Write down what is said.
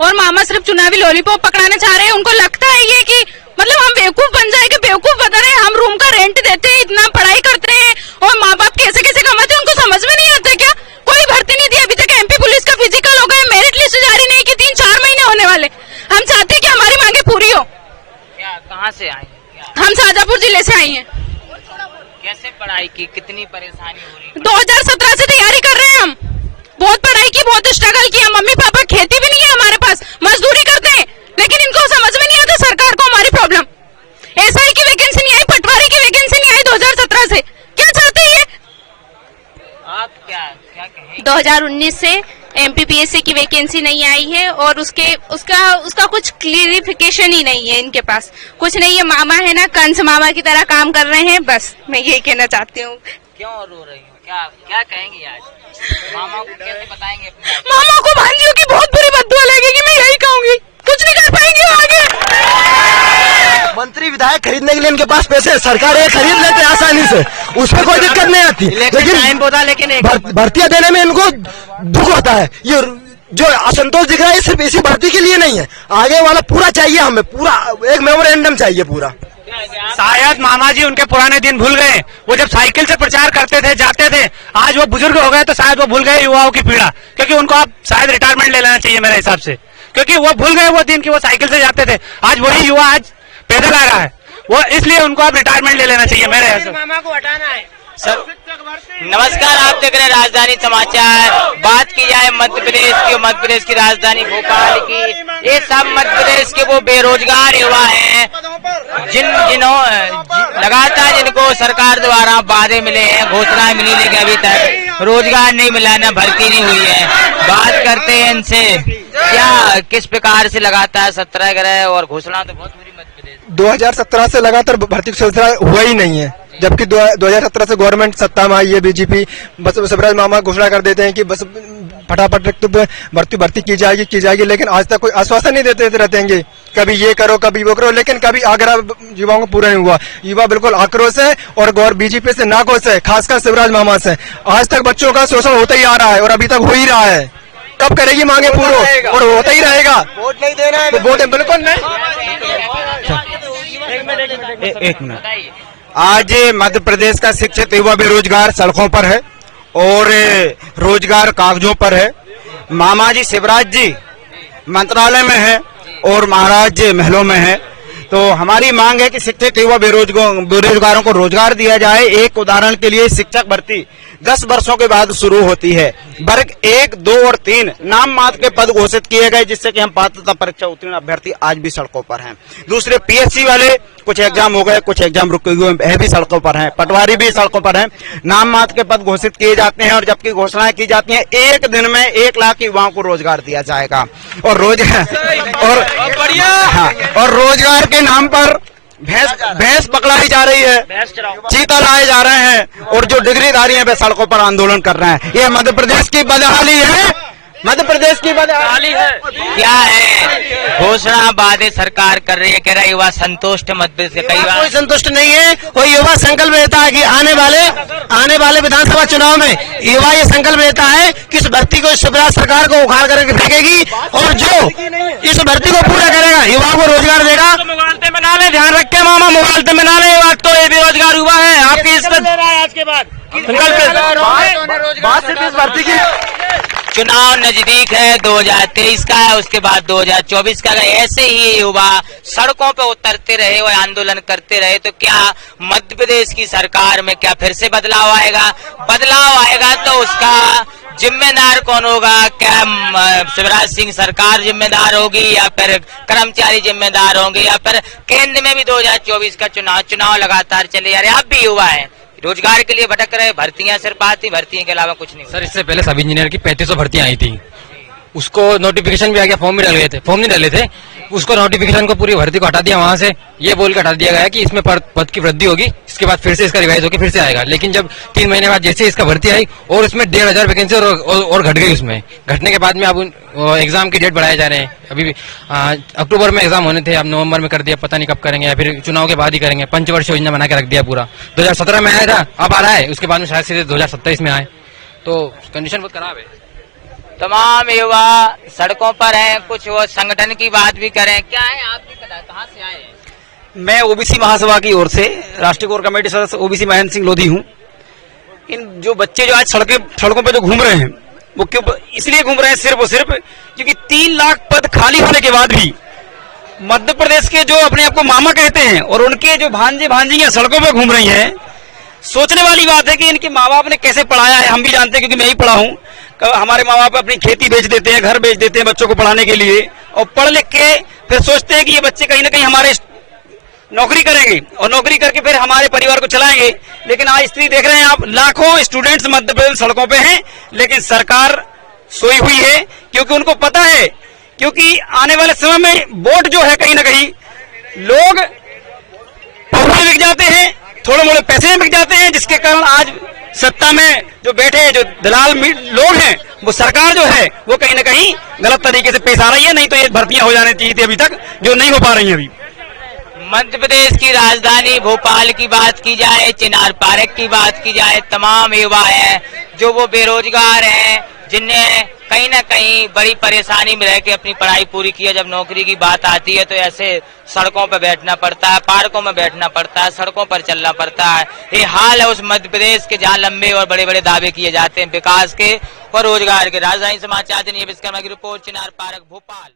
और मामा सिर्फ चुनावी लॉलीपॉप पकड़ाना चाह रहे हैं। उनको लगता है ये कि मतलब हम बेवकूफ बन जाएंगे, बेवकूफ बता रहे हैं। हम रूम का रेंट देते हैं, इतना पढ़ाई करते हैं और माँ बाप कैसे कैसे कमाते हैं, उनको समझ में नहीं आता क्या? कोई भर्ती नहीं दी अभी तक। एमपी पुलिस का फिजिकल हो गया, मेरिट लिस्ट जारी नहीं की, 3-4 महीने होने वाले। हम चाहते हैं कि हमारी मांगे पूरी हो। कहाँ से आए? हम शाहजहाँपुर जिले से आई हैं। कैसे पढ़ाई की, कितनी परेशानी हो रही है? 2017 से तैयारी कर रहे हैं हम। बहुत पढ़ाई की, बहुत स्ट्रगल किया। मम्मी पापा, खेती भी नहीं है हमारे पास, मजदूरी करते हैं, लेकिन इनको समझ में नहीं आता सरकार को हमारी प्रॉब्लम। एसआई की वैकेंसी नहीं आई, पटवारी की वैकेंसी नहीं आई 2017 से। क्या चाहते हैं ये? आप क्या कहें? 2019 से एमपीपीएससी की वैकेंसी नहीं आई है और उसका कुछ क्लियरिफिकेशन ही नहीं है इनके पास। कुछ नहीं है, मामा है ना, कंस मामा की तरह काम कर रहे हैं। बस मैं यही कहना चाहती हूँ। क्यों रो रही हो? क्या कहेंगी आज? मामा को कैसे बताएंगे अपनी? मामा को भांजियों की बहुत बुरी बद्दुआ लगेगी, मैं यही कहूंगी। कुछ नहीं कर पाएंगे आगे। मंत्री विधायक खरीदने के लिए इनके पास पैसे है, सरकार ये खरीद लेते हैं आसानी से, उसमें कोई दिक्कत नहीं आती। लेकिन भर्तियां देने में इनको दुख होता है। ये जो असंतोष दिख रहा है सिर्फ इसी भर्ती के लिए नहीं है, आगे वाला पूरा चाहिए हमें, पूरा एक मेमोरेंडम चाहिए पूरा। शायद मामा जी उनके पुराने दिन भूल गए। वो जब साइकिल से प्रचार करते थे, जाते थे, आज वो बुजुर्ग हो गए तो शायद वो भूल गए युवाओं की पीड़ा। क्योंकि उनको अब शायद रिटायरमेंट ले लेना चाहिए मेरे हिसाब से, क्योंकि वो भूल गए वो दिन कि वो साइकिल से जाते थे। आज वही युवा आज पैदल आ रहा है, वो इसलिए उनको अब रिटायरमेंट ले लेना चाहिए मेरे हिसाब से। मामा को हटाना है सर। नमस्कार, आप देख रहे हैं राजधानी समाचार। बात की जाए मध्य प्रदेश की राजधानी भोपाल की, ये सब मध्य प्रदेश के वो बेरोजगार युवा हैं लगातार जिनको सरकार द्वारा वादे मिले हैं, घोषणाएं मिली, लेकिन अभी तक रोजगार नहीं मिला, न भर्ती नहीं हुई है। बात करते हैं इनसे, क्या किस प्रकार से लगातार सत्याग्रह और घोषणा तो बहुत बुरी मध्य प्रदेश। 2017 से लगातार भर्ती का सिलसिला हुआ ही नहीं है, जबकि 2017 से गवर्नमेंट सत्ता में आई है बीजेपी। बस शिवराज मामा घोषणा कर देते हैं कि बस फटाफट भर्ती की जाएगी, लेकिन आज तक कोई आश्वासन नहीं देते रहते हैं। कभी ये करो, कभी वो करो, लेकिन कभी आग्रह युवाओं को पूरा नहीं हुआ। युवा बिल्कुल आक्रोश है और बीजेपी से नाखुश है, खासकर शिवराज मामा से। आज तक बच्चों का शोषण होता ही आ रहा है और अभी तक हो ही रहा है। कब करेगी मांगे पूरा? और होता ही रहेगा। वोट नहीं देना है तो वोट बिल्कुल नहीं। एक मिनट। आज मध्य प्रदेश का शिक्षित युवा बेरोजगार सड़कों पर है और रोजगार कागजों पर है। मामा जी शिवराज जी मंत्रालय में है और महाराज महलों में है। तो हमारी मांग है कि शिक्षित युवा बेरोजगारों को रोजगार दिया जाए। एक उदाहरण के लिए शिक्षक भर्ती 10 वर्षों के बाद शुरू होती है। वर्ग 1, 2 और 3 नाम मात्र के पद घोषित किए गए, जिससे कि हम पात्रता परीक्षा उत्तीर्ण अभ्यर्थी आज भी सड़कों पर हैं। दूसरे पीएससी वाले कुछ एग्जाम हो गए, कुछ एग्जाम रुके हुए है भी सड़कों पर हैं, पटवारी भी सड़कों पर हैं। नाम मात्र के पद घोषित किए जाते हैं और जबकि घोषणाएं की जाती हैं 1 दिन में 1 लाख युवाओं को रोजगार दिया जाएगा और रोजगार के नाम पर भैंस पकड़ाई जा रही है, चीता लाए जा रहे हैं और जो डिग्रीधारी हैं वे सड़कों पर आंदोलन कर रहे हैं। ये मध्य प्रदेश की बदहाली है, मध्य प्रदेश की बदहाली है। क्या है घोषणा वादे सरकार कर रही है, कह रहा है युवा संतुष्ट मध्य प्रदेश से। कई बार कोई संतुष्ट नहीं है। कोई युवा संकल्प लेता है कि आने वाले विधानसभा चुनाव में युवा ये संकल्प लेता है कि इस भर्ती को शिवराज सरकार को उखाड़ करके फेंकेगी और जो इस भर्ती को पूरा करेगा युवाओं को रोजगार देगा। मुगालते में ना ले, ध्यान रख के मामा, मुगालते में ना ले। ये बात तो ये बेरोजगार युवा है आपकी आज के बाद बात सिर्फ इस भर्ती की। चुनाव नजदीक है, 2023 का है, उसके बाद 2024 का है। ऐसे ही युवा सड़कों पे उतरते रहे और आंदोलन करते रहे तो क्या मध्य प्रदेश की सरकार में क्या फिर से बदलाव आएगा? बदलाव आएगा तो उसका जिम्मेदार कौन होगा? क्या शिवराज सिंह सरकार जिम्मेदार होगी या फिर कर्मचारी जिम्मेदार होंगे या फिर केंद्र में भी 2024 का चुनाव लगातार चले जा रहे? आप भी युवा है, रोजगार के लिए भटक रहे, भर्तियां सिर्फ आती, भर्तियों के अलावा कुछ नहीं। सर इससे पहले सब इंजीनियर की 3500 भर्तियां आई थी, उसको नोटिफिकेशन भी आ गया, फॉर्म नहीं डाले थे, उसको नोटिफिकेशन को पूरी भर्ती को हटा दिया वहां से। ये बोल के हटा दिया गया कि इसमें पद की वृद्धि होगी, इसके बाद फिर से इसका रिवाइज होकर फिर से आएगा। लेकिन जब 3 महीने बाद जैसे इसका भर्ती आई और इसमें 1500 वैकेंसी और घट गई। उसमें घटने के बाद में अब एग्जाम की डेट बढ़ाए जा रहे हैं। अभी अक्टूबर में एग्जाम होने थे, अब नवंबर में कर दिया, पता नहीं कब करेंगे या फिर चुनाव के बाद ही करेंगे। पंचवर्षीय योजना बना के रख दिया पूरा। 2017 में आया था, अब आ रहा है, उसके बाद में शायद सीधे 2027 में आए, तो कंडीशन बहुत खराब है। तमाम युवा सड़कों पर हैं। कुछ वो संगठन की बात भी करें। क्या है आपकी पता, कहाँ से आए हैं? मैं ओबीसी महासभा की ओर से राष्ट्रीय कोर कमेटी सदस्य ओबीसी महेंद्र सिंह लोधी हूँ। इन जो बच्चे जो आज सड़कों पे जो घूम रहे हैं वो क्यों इसलिए घूम रहे हैं, सिर्फ और सिर्फ क्योंकि 3 लाख पद खाली होने के बाद भी मध्य प्रदेश के जो अपने आप को मामा कहते हैं और उनके जो भांजे भांजियां सड़कों पे घूम रही हैं। सोचने वाली बात है कि इनके माँ बाप ने कैसे पढ़ाया है, हम भी जानते हैं क्योंकि मैं ही पढ़ा हूँ। हमारे माँ बाप अपनी खेती बेच देते हैं, घर बेच देते हैं बच्चों को पढ़ाने के लिए, और पढ़ लिख के फिर सोचते हैं कि ये बच्चे कहीं ना कहीं हमारे नौकरी करेंगे और नौकरी करके फिर हमारे परिवार को चलाएंगे। लेकिन आज स्थिति देख रहे हैं आप, लाखों स्टूडेंट्स मध्य प्रदेश सड़कों पे हैं, लेकिन सरकार सोई हुई है क्योंकि उनको पता है, क्योंकि आने वाले समय में वोट जो है कहीं ना कहीं लोग पहुंच बिक जाते हैं, थोड़े मोड़े पैसे में बिक जाते हैं, जिसके कारण आज सत्ता में जो बैठे जो दलाल लोग हैं वो सरकार जो है वो कहीं ना कहीं गलत तरीके से पेश आ रही है। नहीं तो ये भर्तियां हो जानी चाहिए थी अभी तक, जो नहीं हो पा रही है। अभी मध्य प्रदेश की राजधानी भोपाल की बात की जाए, चिनार पार्क की बात की जाए, तमाम युवा हैं जो वो बेरोजगार हैं, जिन्हें कहीं ना कहीं बड़ी परेशानी में रह के अपनी पढ़ाई पूरी की है। जब नौकरी की बात आती है तो ऐसे सड़कों पर बैठना पड़ता है, पार्कों में बैठना पड़ता है, सड़कों पर चलना पड़ता है। ये हाल है उस मध्य प्रदेश के जहाँ लंबे और बड़े बड़े दावे किए जाते हैं विकास के और रोजगार के। राजधानी समाचार दिन विश्वकर्मा की रिपोर्ट, चिनार पार्क, भोपाल।